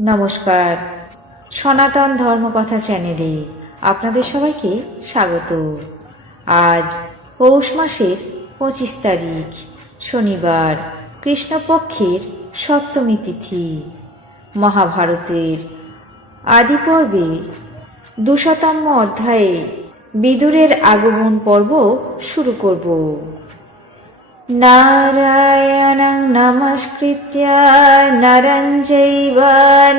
নমস্কার। সনাতন ধর্মকথা চ্যানেলে আপনাদের সবাইকে স্বাগত। আজ পৌষ মাসের পঁচিশ তারিখ, শনিবার, কৃষ্ণপক্ষের সপ্তমী তিথি। মহাভারতের আদি পর্বে দুশতম অধ্যায়ে বিদুরের আগমন পর্ব শুরু করব। नारायणं नमस्कृत्य नरं चैव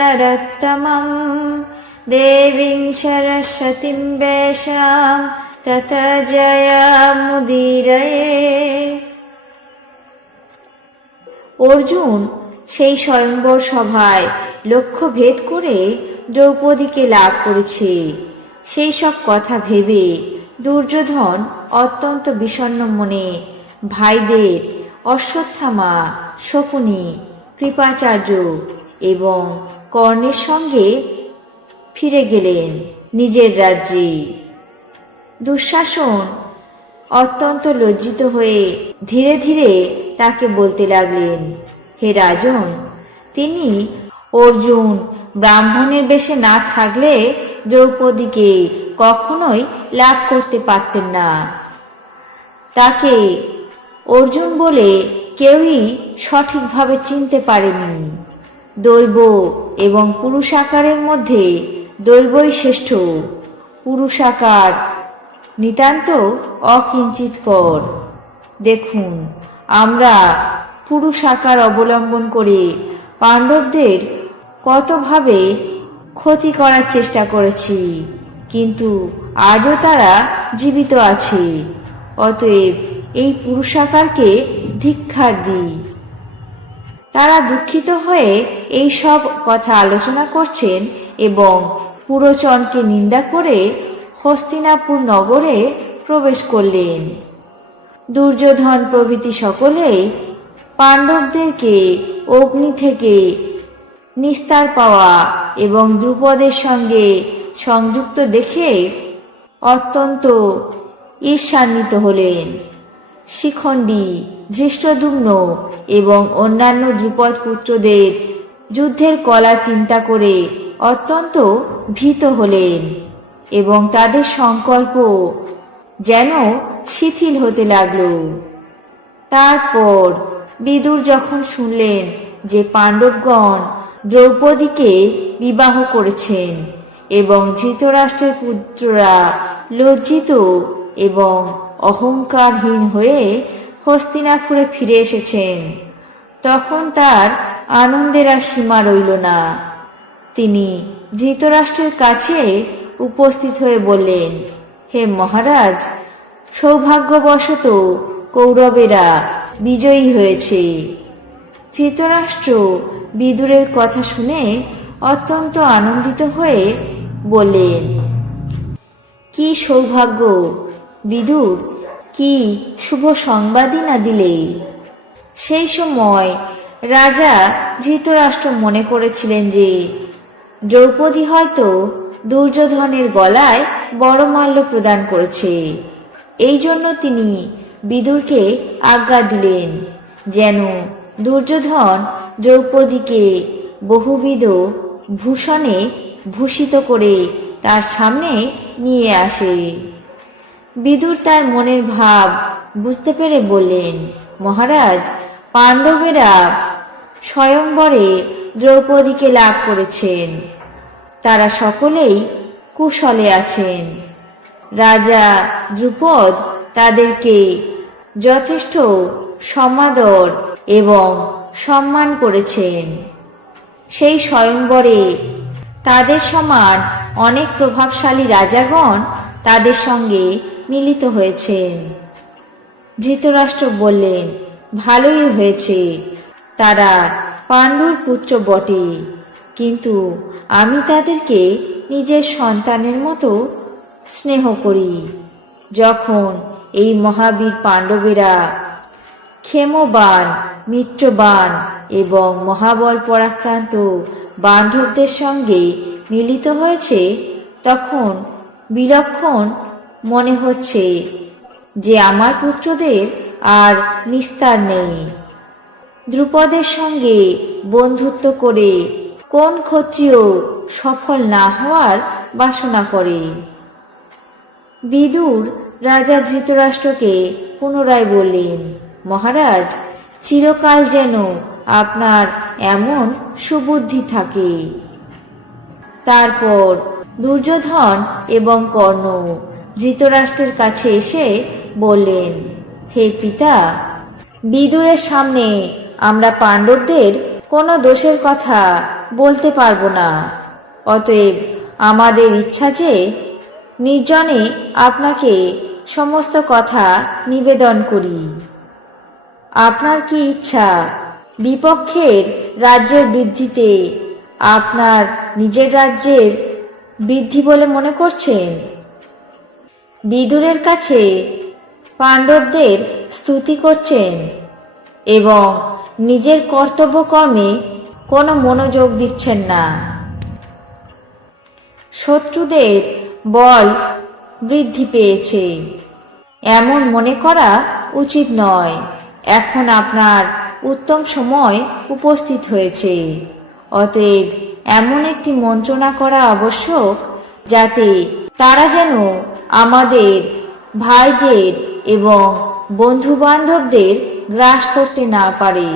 नरोत्तमं देवीं सरस्वतीं वेशां तत जयामुदीरये অর্জুন সেই স্বয়ম্বর সভায় লক্ষ্য ভেদ করে দ্রৌপদীকে লাভ করেছে সেই সব কথা ভেবে দুর্যোধন অত্যন্ত বিষণ্ণ মনে ভাইদের অশ্বত্থামা, শকুনি, কৃপাচার্য এবং কর্ণের সঙ্গে ফিরে গেলেন নিজের রাজ্যে। দুঃশাসন অত্যন্ত লজ্জিত হয়ে ধীরে ধীরে তাকে বলতে লাগলেন, হে রাজন, তিনি অর্জুন ব্রাহ্মণের বেশে না থাকলে দ্রৌপদীকে কখনোই লাভ করতে পারতেন না। তাকে অর্জুন বলে কেউই সঠিকভাবে চিনতে পারেনি। দৈব এবং পুরুষাকারের মধ্যে দৈবই শ্রেষ্ঠ। পুরুষাকার নিতান্ত অকিঞ্চিতকর। দেখুন, আমরা পুরুষাকার অবলম্বন করে পাণ্ডবদের কতভাবে ক্ষতি করার চেষ্টা করেছি, কিন্তু আজও তারা জীবিত আছে। অতএব এই পুরুষাকারকে ধিক্ষার দিই। তারা দুঃখিত হয়ে এই সব কথা আলোচনা করছেন এবং পুরোচনকে নিন্দা করে হস্তিনাপুর নগরে প্রবেশ করলেন। দুর্যোধন প্রভৃতি সকলেই পাণ্ডবদেরকে অগ্নি থেকে নিস্তার পাওয়া এবং দ্রুপদের সঙ্গে সংযুক্ত দেখে অত্যন্ত ঈর্ষান্বিত হলেন। শিখণ্ডী ধৃষ্টদুম্ন এবং অন্যান্য দ্রুপদ পুত্রদের যুদ্ধের কলা চিন্তা করে অত্যন্ত ভীত হলেন এবং তাদের সংকল্প যেন শিথিল হতে লাগল। তারপর বিদুর যখন শুনলেন যে পাণ্ডবগণ দ্রৌপদীকে বিবাহ করেছেন এবং ধৃতরাষ্ট্রের পুত্ররা লজ্জিত এবং অহংকারহীন হয়ে হস্তিনাপুরে ফিরে এসেছেন। তখন তার আনন্দের আর সীমা রইল না। তিনি ধৃতরাষ্ট্রের কাছে উপস্থিত হয়ে বললেন, হে মহারাজ, সৌভাগ্যবশত কৌরবেরা বিজয়ী হয়েছে। ধৃতরাষ্ট্র বিদুরের কথা শুনে অত্যন্ত আনন্দিত হয়ে বললেন, কি সৌভাগ্য, বিদুর! কি শুভ সংবাদই না দিলে সেই সময় রাজা ধৃতরাষ্ট্র মনে করেছিলেন যে, দ্রৌপদী হয়তো দুর্যোধনের গলায় বড়মাল্য প্রদান করেছে। এই জন্য তিনি বিদুরকে আজ্ঞা দিলেন যেন দুর্যোধন দ্রৌপদীকে বহুবিধ ভূষণে ভূষিত করে তার সামনে নিয়ে আসে। বিদুর তার মনের ভাব বুঝতে পেরে বললেন, মহারাজ, পাণ্ডবেরা স্বয়ংবরে দ্রৌপদীকে লাভ করেছেন। তারা সকলেই কুশলে আছেন। রাজা দ্রুপদ তাদেরকে যথেষ্ট সমাদর এবং সম্মান করেছেন। সেই স্বয়ংবরে তাদের সমান অনেক প্রভাবশালী রাজাগণ তাদের সঙ্গে মিলিত হয়েছেন ধৃতরাষ্ট্র বললেন, ভালোই হয়েছে। তারা পাণ্ডুর পুত্র বটে। কিন্তু আমি তাদেরকে নিজের সন্তানের মতো স্নেহ করি। যখন এই মহাবীর পাণ্ডবেরা ক্ষেমবান, মিত্রবান এবং মহাবল পরাক্রান্ত বান্ধবদের সঙ্গে মিলিত হয়েছে, তখন বিলক্ষণ মনে হচ্ছে যে আমার পুত্রদের আর নিস্তার নেই। দ্রুপদের সঙ্গে বন্ধুত্ব করে কোন ক্ষত্রিয় সফল না হওয়ার বাসনা করে। বিদুর রাজা ধৃতরাষ্ট্রকে পুনরায় বললেন, মহারাজ, চিরকাল যেন আপনার এমন সুবুদ্ধি থাকে। তারপর দুর্যোধন এবং কর্ণ ধৃতরাষ্ট্রের কাছে এসে বললেন, হে পিতা, বিদুরের সামনে আমরা পাণ্ডবদের কোনো দোষের কথা বলতে পারব না। অতএব আমাদের ইচ্ছা যে নির্জনে আপনাকে সমস্ত কথা নিবেদন করি। আপনার কি ইচ্ছা? বিপক্ষের রাজ্যের বৃদ্ধিতে আপনার নিজের রাজ্যের বৃদ্ধি বলে মনে করছেন? বিদুরের কাছে পাণ্ডবদের স্তুতি করছেন এবং নিজের কর্তব্য কর্মে কোনো মনোযোগ দিচ্ছেন না। শত্রুদের বল বৃদ্ধি পেয়েছে। এমন মনে করা উচিত নয়। এখন আপনার উত্তম সময় উপস্থিত হয়েছে। অতএব এমন একটি মন্ত্রণা করা আবশ্যক যাতে তারা যেন আমাদের ভাইদের এবং বন্ধু বান্ধবদের গ্রাস করতে না পারে।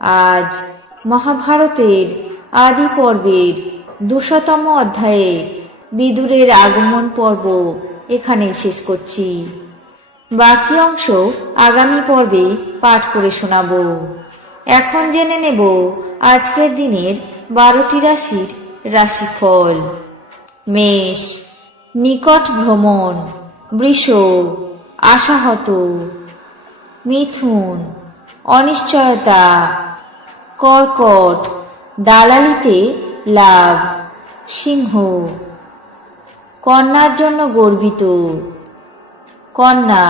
আজ মহাভারতের আদি পর্বের দুশতম অধ্যায়ে বিদুরের আগমন পর্ব এখানে শেষ করছি। বাকি অংশ আগামী পর্বে পাঠ করে শোনাব। এখন জেনে নেব আজকের দিনের বারোটি রাশির রাশিফল। মেষ, নিকট ভ্রমণ বৃষ আশাহত, মিথুন, অনিশ্চয়তা, কর্কট, দালালিতে লাভ, সিংহ, কন্যার জন্য গর্বিত, কন্যা,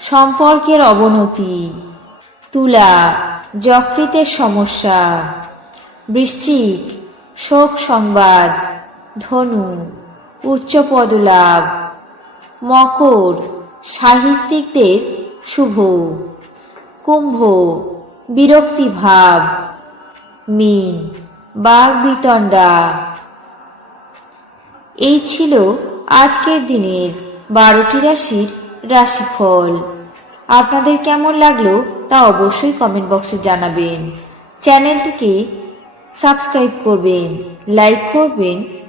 সম্পর্কের অবনতি, তুলা, যকৃতের সমস্যা, বৃশ্চিক, শোক সংবাদ ধনু উচ্চ পদলাভ মকর, সাহিত্যিকদের শুভ, কুম্ভ বিরক্তি ভাব মিন বাঘ বিতণ্ডা এই ছিল আজকের দিনের বারোটি রাশির রাশিফল। আপনাদের কেমন লাগল তা অবশ্যই কমেন্ট বক্সে জানাবেন। চ্যানেলটিকে সাবস্ক্রাইব করবেন লাইক করবেন